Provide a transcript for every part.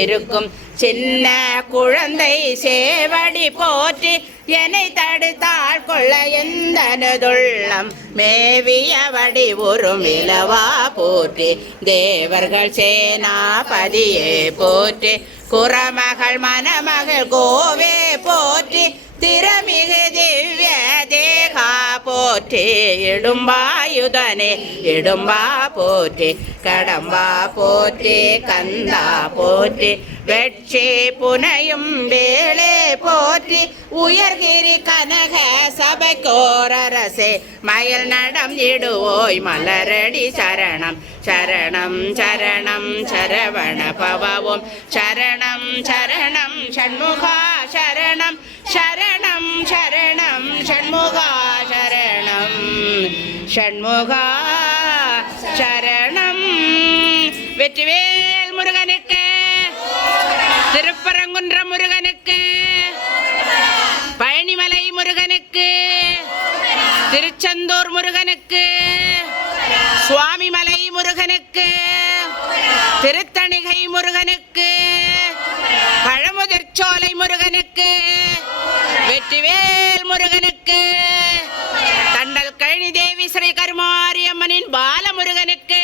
இருக்கும் சின்ன குழந்தை சேவடி போற்றி என்னை தடுத்தாள் கொள்ள எந்தனதுள்ளம் மேவியவடி உறும் இலவா போற்றி தேவர்கள் சேனாபதியே போற்றி குறமகள் மணமகள் கோவே போற்றி திறமிகு திவ்ய தேகா போற்றி இடும்பாயுதனே இடும்பா போற்றி கடம்பா போற்றி கந்தா போற்றி வெட்சி புனையும் வேளே போற்றி உயர்கிரி கனக சபைக்கோரரசே மயில் நடம் இடுவோய் மலரடி சரணம் சரணம் சரணம் சரவண பவவும் சரணம் சரணம் ஷண்முகா சரணம் சரணம் சரணம் ஷண்முகா சரணம் ஷண்முகா சரணம். வெற்றிவேல் முருகனுக்கு, திருப்பரங்குன்ற முருகனுக்கு, பழனிமலை முருகனுக்கு, திருச்செந்தூர் முருகனுக்கு, சுவாமிமலை முருகனுக்கு, திருத்தணிகை முருகனுக்கு, பழமுதிர்ச்சோலை முருகனுக்கு, வெற்றிவேல் முருகனுக்கு, தண்டல் கழனி தேவி ஸ்ரீ கருமாரியம்மனின் பாலமுருகனுக்கு.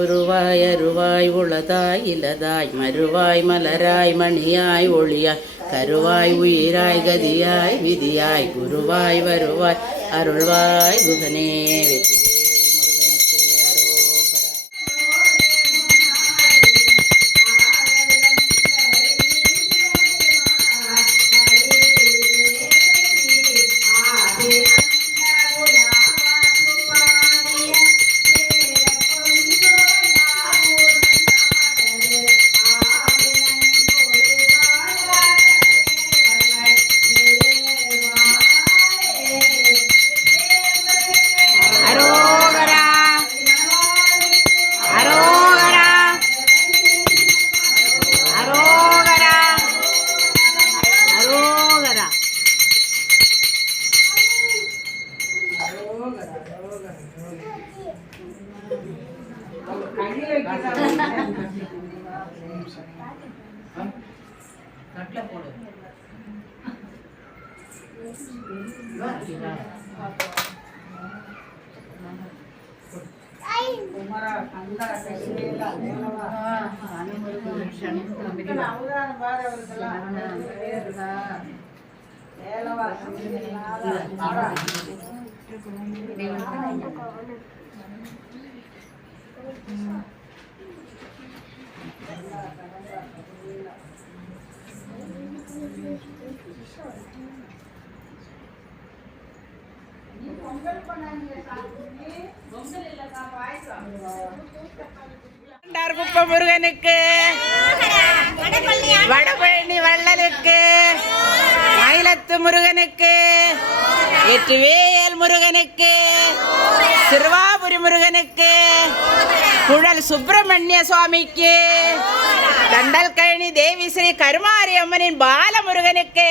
உருவாய் அருவாய் உளதாய் இலதாய் மறுவாய் மலராய் மணியாய் ஒளியாய் கருவாய் உயிராய் கதியாய் விதியாய் குருவாய் வருவாய் அருள்வாய் குகனே. குப்ப முருகனுக்கு, வடபழனி வள்ளலுக்கு, மயிலத்து முருகனுக்கு, வெற்றிவேல் முருகனுக்கு, சிறுவாபுரி முருகனுக்கு, குழல் சுப்பிரமணிய சுவாமிக்கு, தண்டல் கழனி தேவி ஸ்ரீ கருமாரி அம்மனின் பாலமுருகனுக்கு